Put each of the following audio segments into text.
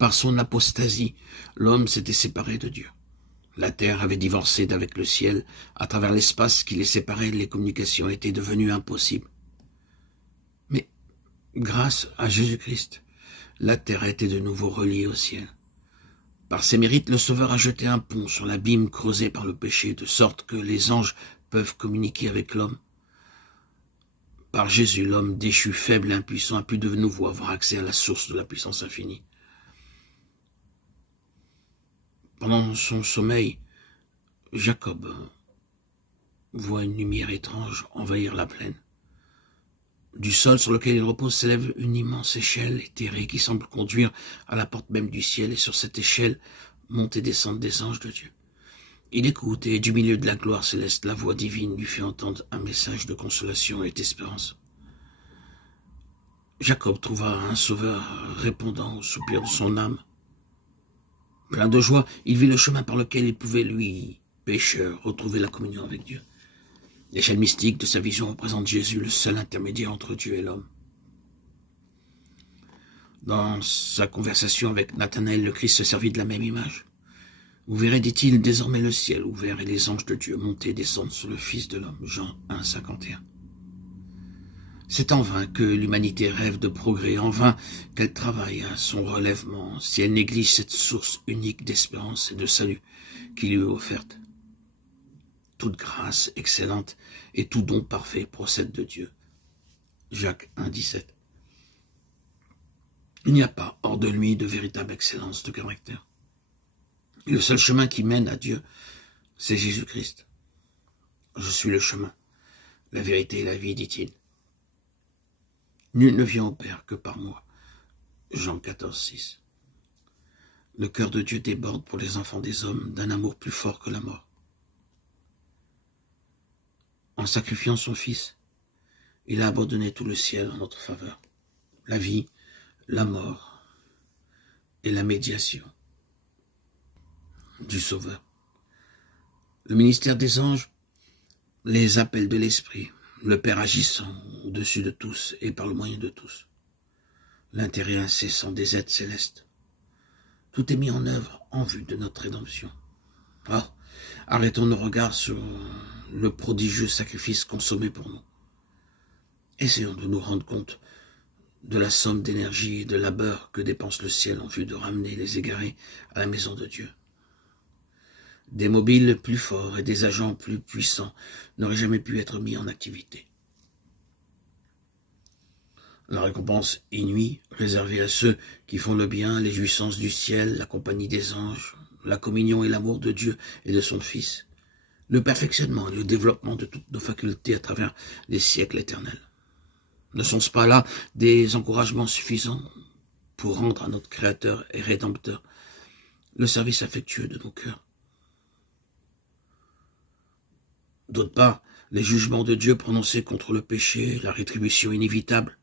Par son apostasie, l'homme s'était séparé de Dieu. La terre avait divorcé d'avec le ciel. À travers l'espace qui les séparait, les communications étaient devenues impossibles. Mais grâce à Jésus-Christ, la terre a été de nouveau reliée au ciel. Par ses mérites, le Sauveur a jeté un pont sur l'abîme creusé par le péché, de sorte que les anges peuvent communiquer avec l'homme. Par Jésus, l'homme déchu, faible et impuissant a pu de nouveau avoir accès à la source de la puissance infinie. Pendant son sommeil, Jacob voit une lumière étrange envahir la plaine. Du sol sur lequel il repose s'élève une immense échelle éthérée qui semble conduire à la porte même du ciel, et sur cette échelle montent et descendent des anges de Dieu. Il écoute, et du milieu de la gloire céleste, la voix divine lui fait entendre un message de consolation et d'espérance. Jacob trouva un sauveur répondant au soupir de son âme. Plein de joie, il vit le chemin par lequel il pouvait, lui, pécheur, retrouver la communion avec Dieu. L'échelle mystique de sa vision représente Jésus, le seul intermédiaire entre Dieu et l'homme. Dans sa conversation avec Nathanaël, le Christ se servit de la même image. Vous verrez, dit-il, désormais le ciel ouvert et les anges de Dieu monter et descendre sur le Fils de l'homme. Jean 1, 51. C'est en vain que l'humanité rêve de progrès, en vain qu'elle travaille à son relèvement, si elle néglige cette source unique d'espérance et de salut qui lui est offerte. Toute grâce excellente et tout don parfait procède de Dieu. Jacques 1, 17. Il n'y a pas hors de lui de véritable excellence de caractère. Et le seul chemin qui mène à Dieu, c'est Jésus-Christ. Je suis le chemin, la vérité et la vie, dit-il. Nul ne vient au Père que par moi. Jean 14, 6. Le cœur de Dieu déborde pour les enfants des hommes d'un amour plus fort que la mort. En sacrifiant son Fils, il a abandonné tout le ciel en notre faveur. La vie, la mort et la médiation du Sauveur. Le ministère des anges, les appels de l'Esprit, le Père agissant au-dessus de tous et par le moyen de tous. L'intérêt incessant des êtres célestes. Tout est mis en œuvre en vue de notre rédemption. Ah, arrêtons nos regards sur le prodigieux sacrifice consommé pour nous. Essayons de nous rendre compte de la somme d'énergie et de labeur que dépense le ciel en vue de ramener les égarés à la maison de Dieu. Des mobiles plus forts et des agents plus puissants n'auraient jamais pu être mis en activité. La récompense inouïe, réservée à ceux qui font le bien, les jouissances du ciel, la compagnie des anges, la communion et l'amour de Dieu et de son Fils, le perfectionnement et le développement de toutes nos facultés à travers les siècles éternels. Ne sont-ce pas là des encouragements suffisants pour rendre à notre Créateur et Rédempteur le service affectueux de nos cœurs? D'autre part, les jugements de Dieu prononcés contre le péché, la rétribution inévitable,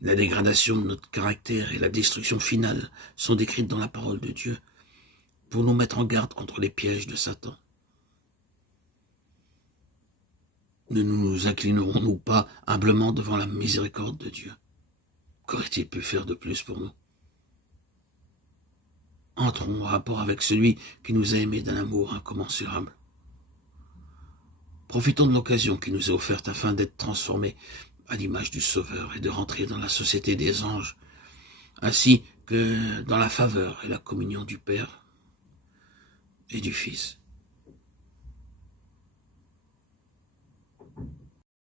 la dégradation de notre caractère et la destruction finale sont décrites dans la parole de Dieu pour nous mettre en garde contre les pièges de Satan. Ne nous inclinerons-nous pas humblement devant la miséricorde de Dieu? Qu'aurait-il pu faire de plus pour nous? Entrons en rapport avec celui qui nous a aimés d'un amour incommensurable. Profitons de l'occasion qui nous est offerte afin d'être transformés à l'image du Sauveur et de rentrer dans la société des anges, ainsi que dans la faveur et la communion du Père et du Fils.